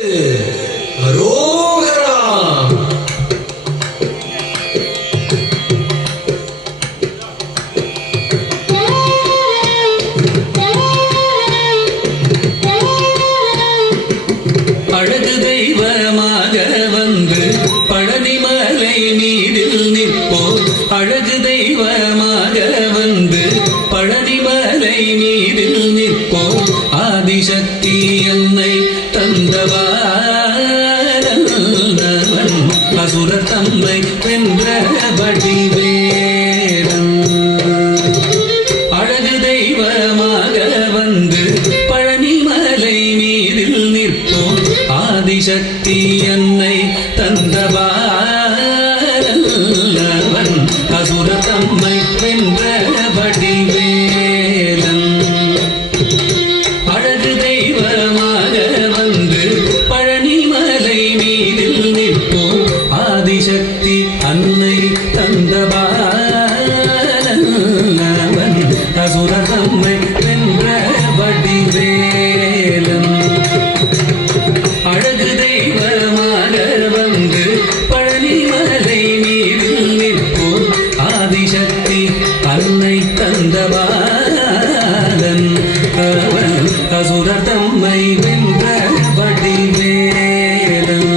அழகு தெய்வமாக வந்து பழனிமலை மீதில் நிற்போம். அழகு தெய்வமாக வந்து பழனிமலை மீதில் நிற்போம். ஆதிசக்தி என்னை தந்தவாரன் அசுரர் தம்மை வென்ற வடிவேலன். அழகு தெய்வமாக வந்து பழனிமலை மீதில் நிற்போம். ஆதிசக்தி என்னை தந்தவாரன் அசுரர் தம்மை வென்ற வடிவேலன். அழகு தெய்வமாக வந்து பழனிமலை மீதில் நிற்போம். ஆதிசக்தி அன்னை தந்தவாரன் அசுரர் தம்மை வென்ற வடிவேலன். அழகு தெய்வமாக வந்து பழனிமலை மீதில் நிற்போம். ஆதிசக்தி அன்னை தந்தவாரன் அசுரர் தம்மை வென்ற வடிவேலன்.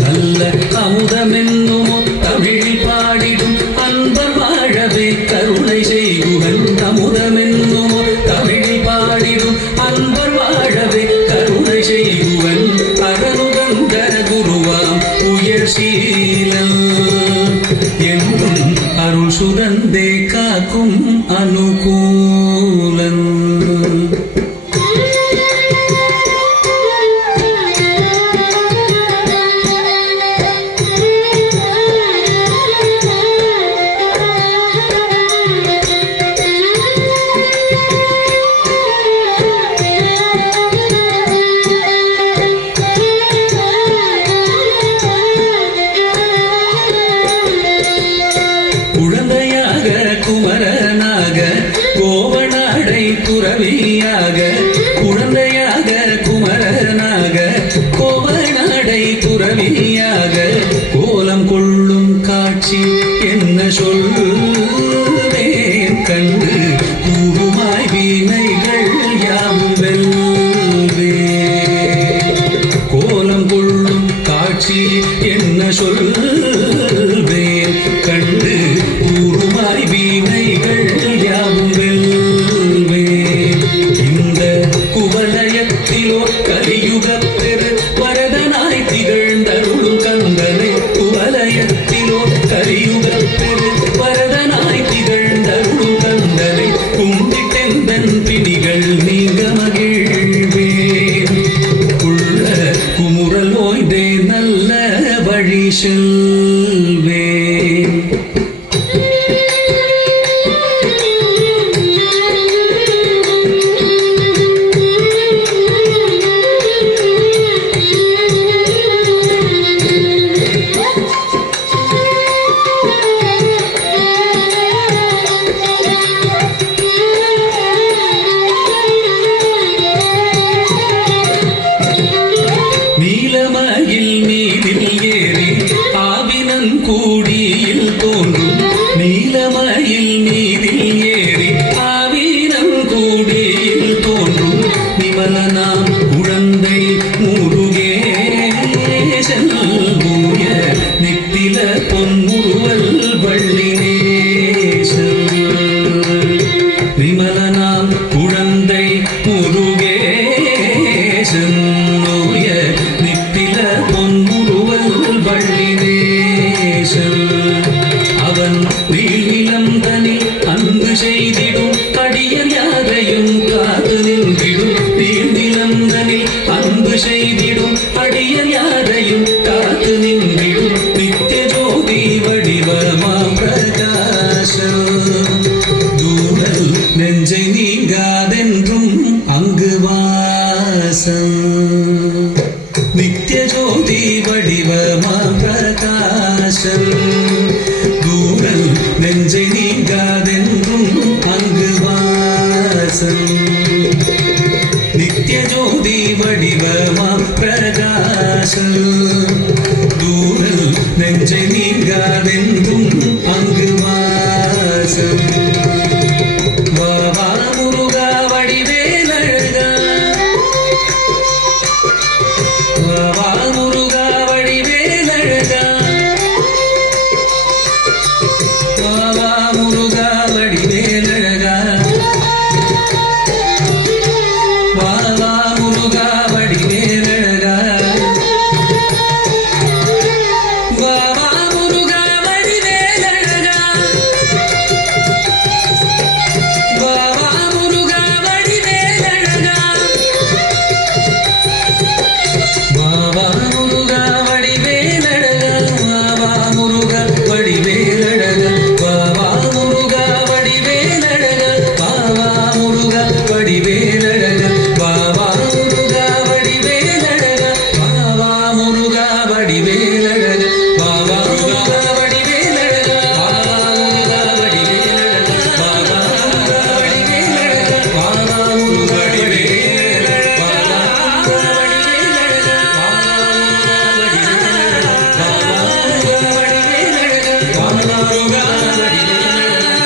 நல்ல அமுதமென்னும் தமிழில் பாடிடும் அன்பர் வாழவே கருணை செய்குவன். அமுதமென்னும் தமிழில் பாடிடும் அன்பர் வாழவே கருணை செய்குவன். அருளுகந்த குருவாம் உயர் சீலன் என்றும் அருள் சுரந்தே காக்கும் அனுகூலன். குழந்தையாக குமரனாக கோவனாடை துறவியாக. குழந்தையாக குமரனாக கோவனாடை துறவியாக. கோலம் கொள்ளும் காட்சி என்ன சொல்வேன் கண்டு கூறுமாய் வீணைகள் யாவும் வெல்வே. கோலம் கொள்ளும் காட்சி என்ன சொல்வேன் கண்டு கூறுமாய் வீணைகள் யாவும் வெல்வே. இந்த குவலயத்திலோ கலியுகப் பெரு வரதனாய் திகழ்ந்தருளும் கந்தனை. குவலயத்திலோ கலியுகப் பெரு வரதனாய் திகழ்ந்தருளும் கந்தனை. கும்பிட்டெந்தன் பிணிகள் நீங்க மகிழ்வேன். உள்ள குமுறல் ஓய்ந்தே நல்ல வழி செல்வேன். நீலமயில் மீதில் ஏறி ஆவினன் கூடியில் தோன்றும். நீலமயில் மீதில் ஏறி ஆவினன் கூடியில் தோன்றும். நிமலனாம் குழந்தை முருகேசன் பூய நித்தில பொன்முருவல் வள்ளினேசன். நிமலனாம் குழந்தை முருகேசன் அவன் நீள்நிலம் தனில் அன்பு செய்திடும் அடியர் யாரையும் காத்து நின்றிடும். நீள்நிலம் தனில் அன்பு செய்திடும் அடியர் யாரையும் காத்து நின்றிடும். நித்திய ஜோதி வடிவமாம் பிரகாசம் தூரல் நெஞ்சை நீங்காதென்றும் அங்கு வாசம். நித்திய ஜோதி வடிவமாம் பிரகாசம் தூரல் நெஞ்சை நீங்காதென்றும் அங்கு வாசம். நித்திய ஜோதி வடிவமாம் பிரகாசம் சருக